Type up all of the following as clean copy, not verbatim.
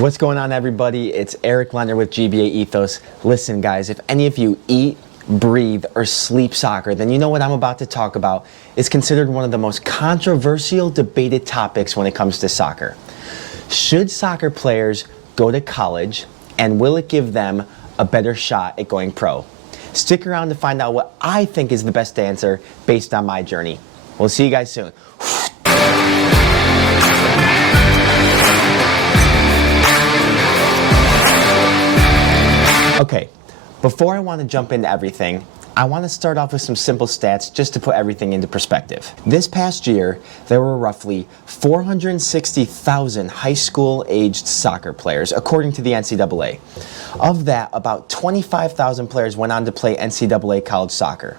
What's going on, everybody? It's Eric Leonard with GBA Ethos. Listen, guys, if any of you eat, breathe, or sleep soccer, then you know what I'm about to talk about is considered one of the most controversial, debated topics when it comes to soccer. Should soccer players go to college, and will it give them a better shot at going pro? Stick around to find out what I think is the best answer based on my journey. We'll see you guys soon. Okay, before I want to jump into everything, I want to start off with some simple stats just to put everything into perspective. This past year, there were roughly 460,000 high school aged soccer players, according to the NCAA. Of that, about 25,000 players went on to play NCAA college soccer.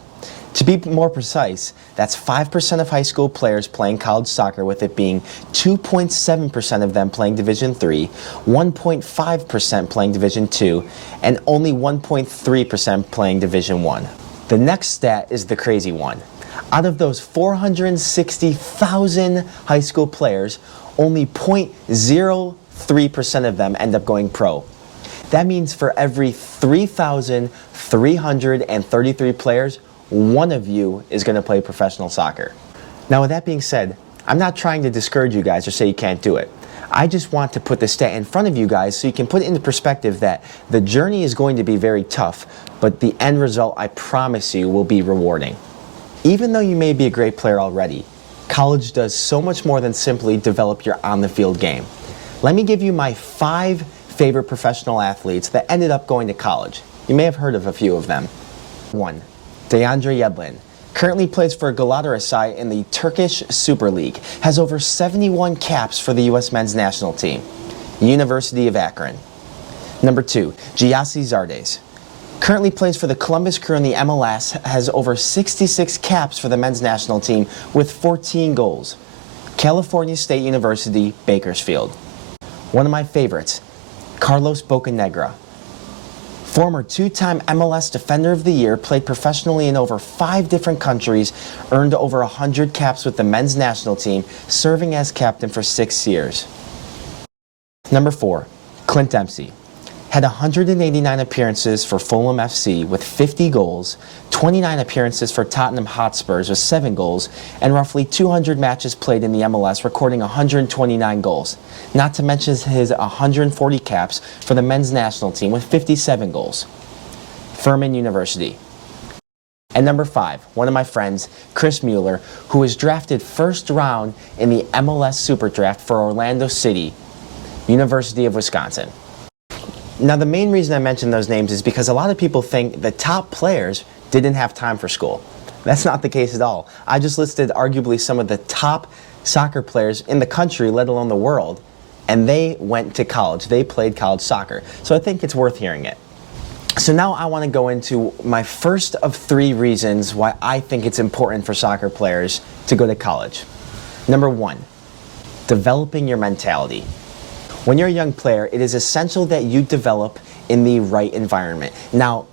To be more precise, that's 5% of high school players playing college soccer, with it being 2.7% of them playing Division III, 1.5% playing Division II, and only 1.3% playing Division I. The next stat is the crazy one. Out of those 460,000 high school players, only 0.03% of them end up going pro. That means for every 3,333 players, one of you is going to play professional soccer. Now, with that being said, I'm not trying to discourage you guys or say you can't do it. I just want to put the stat in front of you guys so you can put it into perspective that the journey is going to be very tough, but the end result, I promise you, will be rewarding. Even though you may be a great player already, college does so much more than simply develop your on-the-field game. Let me give you my 5 favorite professional athletes that ended up going to college. You may have heard of a few of them. 1. Deandre Yedlin currently plays for Galatasaray in the Turkish Super League, has over 71 caps for the U.S. men's national team. University of Akron. Number 2, Gyasi Zardes. Currently plays for the Columbus Crew in the MLS, has over 66 caps for the men's national team with 14 goals. California State University, Bakersfield. One of my favorites, Carlos Bocanegra. Former 2-time MLS Defender of the Year, played professionally in over 5 different countries, earned over 100 caps with the men's national team, serving as captain for 6 years. Number 4, Clint Dempsey. Had 189 appearances for Fulham FC with 50 goals, 29 appearances for Tottenham Hotspurs with 7 goals, and roughly 200 matches played in the MLS, recording 129 goals. Not to mention his 140 caps for the men's national team with 57 goals. Furman University. And number 5, one of my friends, Chris Mueller, who was drafted first round in the MLS Super Draft for Orlando City, University of Wisconsin. Now, the main reason I mention those names is because a lot of people think the top players didn't have time for school. That's not the case at all. I just listed arguably some of the top soccer players in the country, let alone the world, and they went to college. They played college soccer. So I think it's worth hearing it. So now I want to go into my first of 3 reasons why I think it's important for soccer players to go to college. Number 1, developing your mentality. When you're a young player, it is essential that you develop in the right environment. Now,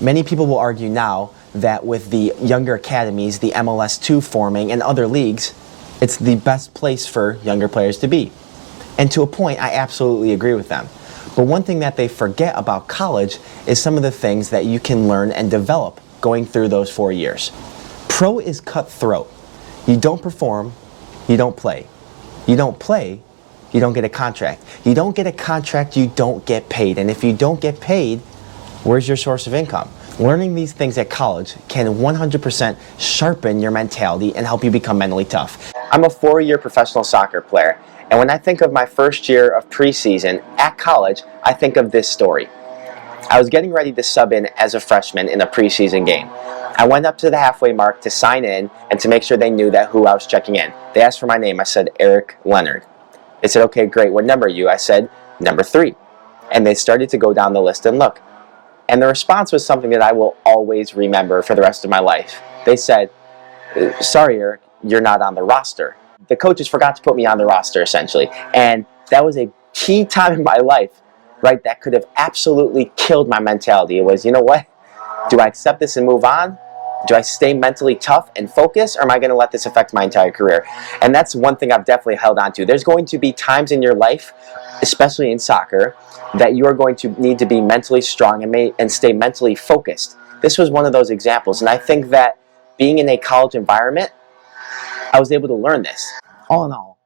many people will argue now that with the younger academies, the MLS2 forming, and other leagues, it's the best place for younger players to be. And to a point, I absolutely agree with them. But one thing that they forget about college is some of the things that you can learn and develop going through those 4 years. Pro is cutthroat. You don't perform, you don't play. You don't play, you don't get a contract. You don't get a contract, you don't get paid. And if you don't get paid, where's your source of income? Learning these things at college can 100% sharpen your mentality and help you become mentally tough. I'm a 4-year professional soccer player, and when I think of my first year of preseason at college, I think of this story. I was getting ready to sub in as a freshman in a preseason game. I went up to the halfway mark to sign in and to make sure they knew that who I was checking in. They asked for my name. I said, Eric Leonard. They said, okay, great, what number are you? I said, number 3. And they started to go down the list and look. And the response was something that I will always remember for the rest of my life. They said, sorry, Eric, you're not on the roster. The coaches forgot to put me on the roster, essentially. And that was a key time in my life, right, that could have absolutely killed my mentality. It was, you know what? Do I accept this and move on? Do I stay mentally tough and focused, or am I going to let this affect my entire career? And that's one thing I've definitely held on to. There's going to be times in your life, especially in soccer, that you are going to need to be mentally strong and stay mentally focused. This was one of those examples, and I think that being in a college environment, I was able to learn this. All in all,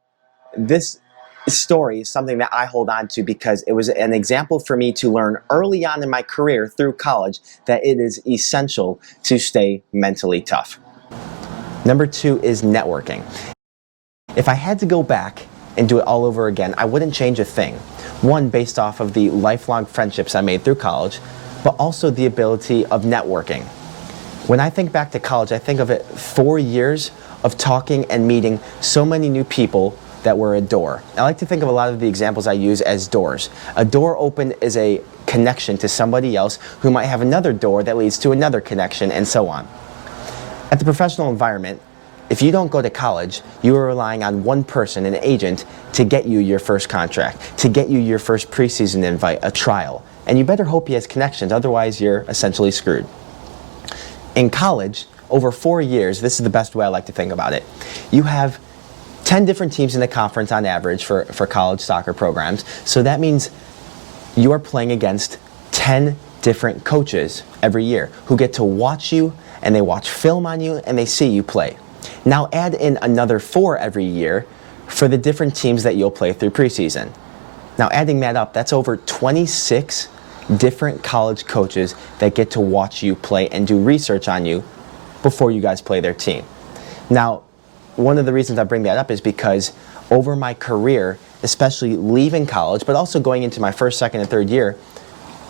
this story is something that I hold on to because it was an example for me to learn early on in my career through college that it is essential to stay mentally tough. Number 2 is networking. If I had to go back and do it all over again, I wouldn't change a thing. One, based off of the lifelong friendships I made through college, but also the ability of networking. When I think back to college, I think of it 4 years of talking and meeting so many new people that were a door. I like to think of a lot of the examples I use as doors. A door open is a connection to somebody else who might have another door that leads to another connection, and so on. At the professional environment, if you don't go to college, you are relying on one person, an agent, to get you your first contract, to get you your first preseason invite, a trial. And you better hope he has connections, otherwise you're essentially screwed. In college, over 4 years, this is the best way I like to think about it, you have 10 different teams in the conference on average for college soccer programs. So that means you are playing against 10 different coaches every year who get to watch you, and they watch film on you, and they see you play. Now add in another 4 every year for the different teams that you'll play through preseason. Now adding that up, that's over 26 different college coaches that get to watch you play and do research on you before you guys play their team. Now, one of the reasons I bring that up is because over my career, especially leaving college, but also going into my first, second, and third year,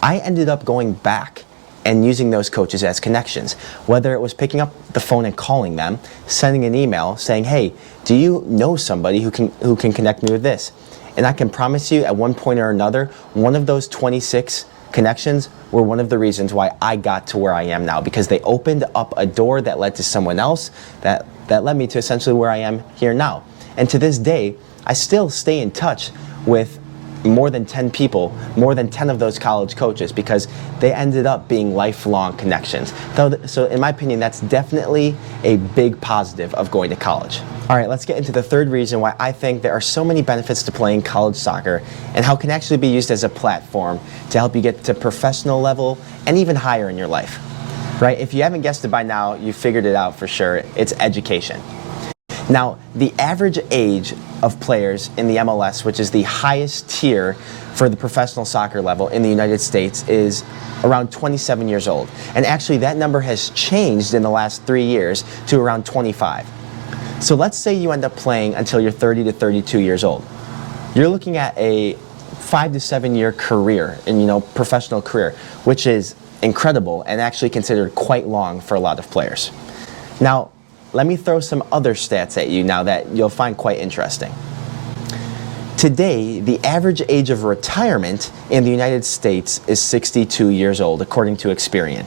I ended up going back and using those coaches as connections. Whether it was picking up the phone and calling them, sending an email saying, hey, do you know somebody who can connect me with this? And I can promise you at one point or another, one of those 26 connections were one of the reasons why I got to where I am now, because they opened up a door that led to someone else that led me to essentially where I am here now. And to this day, I still stay in touch with more than 10 people, more than 10 of those college coaches, because they ended up being lifelong connections. So in my opinion, that's definitely a big positive of going to college. All right, let's get into the third reason why I think there are so many benefits to playing college soccer and how it can actually be used as a platform to help you get to professional level and even higher in your life. Right? If you haven't guessed it by now, you figured it out for sure. It's education. Now, the average age of players in the MLS, which is the highest tier for the professional soccer level in the United States, is around 27 years old. And actually, that number has changed in the last 3 years to around 25. So let's say you end up playing until you're 30 to 32 years old. You're looking at a 5 to 7 year career, and professional career, which is incredible and actually considered quite long for a lot of players. Now, let me throw some other stats at you now that you'll find quite interesting. Today, the average age of retirement in the United States is 62 years old, according to Experian.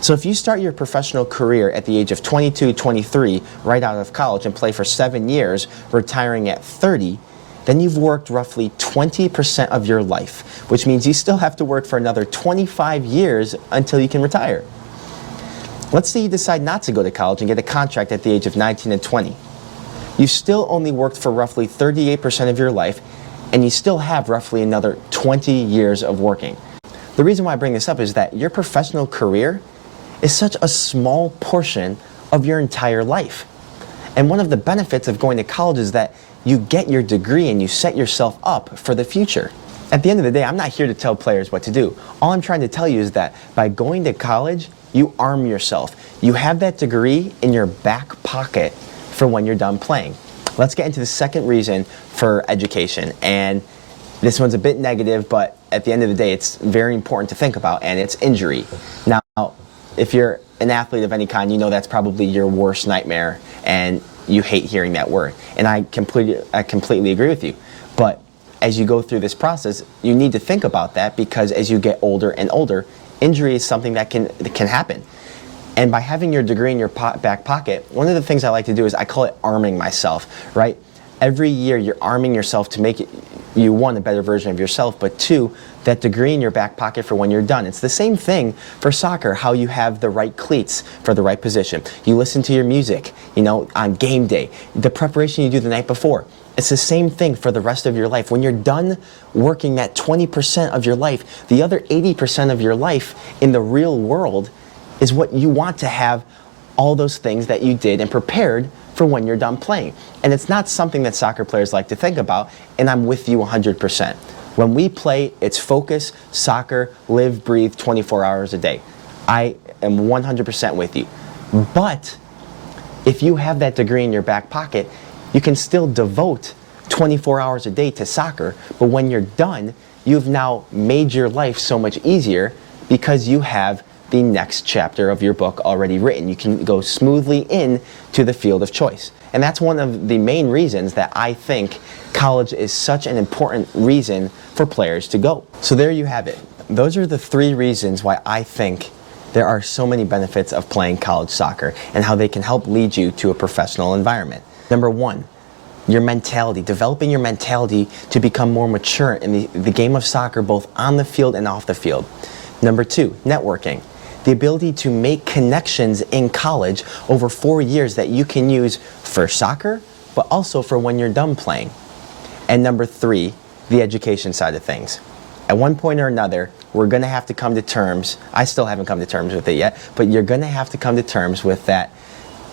So if you start your professional career at the age of 22, 23, right out of college, and play for 7 years, retiring at 30, then you've worked roughly 20% of your life, which means you still have to work for another 25 years until you can retire. Let's say you decide not to go to college and get a contract at the age of 19 and 20. You still only worked for roughly 38% of your life, and you still have roughly another 20 years of working. The reason why I bring this up is that your professional career is such a small portion of your entire life. And one of the benefits of going to college is that you get your degree and you set yourself up for the future. At the end of the day, I'm not here to tell players what to do. All I'm trying to tell you is that by going to college, you arm yourself. You have that degree in your back pocket for when you're done playing. Let's get into the second reason for education. And this one's a bit negative, but at the end of the day, it's very important to think about, and it's injury. Now, if you're an athlete of any kind, you know that's probably your worst nightmare, and you hate hearing that word. And I completely agree with you. But as you go through this process, you need to think about that, because as you get older and older, injury is something that can happen. And by having your degree in your back pocket, one of the things I like to do is I call it arming myself, right? Every year you're arming yourself to make you, one, a better version of yourself, but two, that degree in your back pocket for when you're done. It's the same thing for soccer, how you have the right cleats for the right position. You listen to your music, on game day, the preparation you do the night before. It's the same thing for the rest of your life. When you're done working that 20% of your life, the other 80% of your life in the real world is what you want to have all those things that you did and prepared for when you're done playing. And it's not something that soccer players like to think about, and I'm with you 100%. When we play, it's focus, soccer, live, breathe 24 hours a day. I am 100% with you. But if you have that degree in your back pocket, you can still devote 24 hours a day to soccer, but when you're done, you've now made your life so much easier because you have the next chapter of your book already written. You can go smoothly into the field of choice. And that's one of the main reasons that I think college is such an important reason for players to go. So there you have it. Those are the 3 reasons why I think there are so many benefits of playing college soccer and how they can help lead you to a professional environment. Number 1, your mentality, developing your mentality to become more mature in the game of soccer, both on the field and off the field. Number 2, networking. The ability to make connections in college over 4 years that you can use for soccer, but also for when you're done playing. And number 3, the education side of things. At one point or another, we're going to have to come to terms, I still haven't come to terms with it yet, but you're going to have to come to terms with that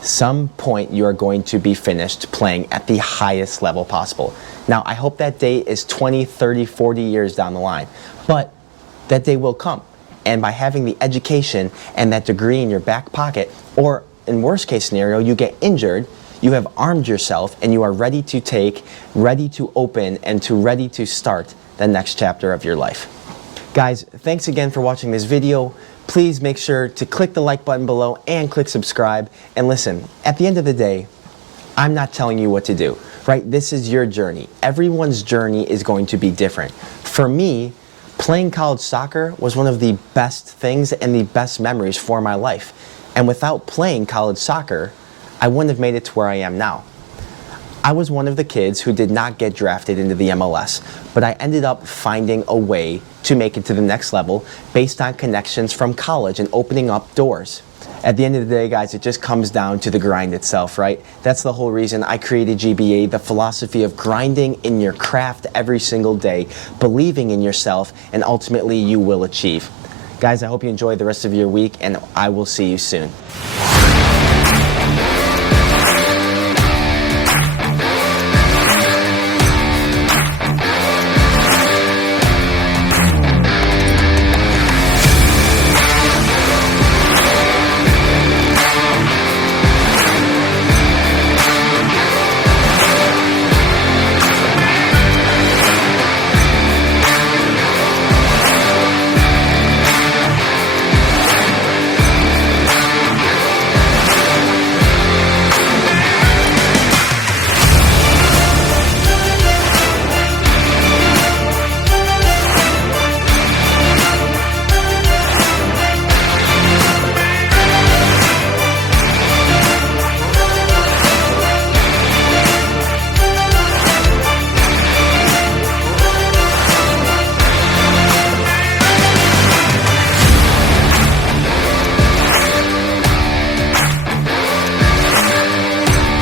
some point you are going to be finished playing at the highest level possible. Now, I hope that day is 20, 30, 40 years down the line, but that day will come. And by having the education and that degree in your back pocket, or in worst case scenario, you get injured, you have armed yourself and you are ready to take, ready to open, and ready to start the next chapter of your life. Guys, thanks again for watching this video. Please make sure to click the like button below and click subscribe. And listen, at the end of the day, I'm not telling you what to do, right? This is your journey. Everyone's journey is going to be different. For me, playing college soccer was one of the best things and the best memories for my life. And without playing college soccer, I wouldn't have made it to where I am now. I was one of the kids who did not get drafted into the MLS, but I ended up finding a way to make it to the next level based on connections from college and opening up doors. At the end of the day, guys, it just comes down to the grind itself, right? That's the whole reason I created GBA, the philosophy of grinding in your craft every single day, believing in yourself, and ultimately you will achieve. Guys, I hope you enjoy the rest of your week, and I will see you soon.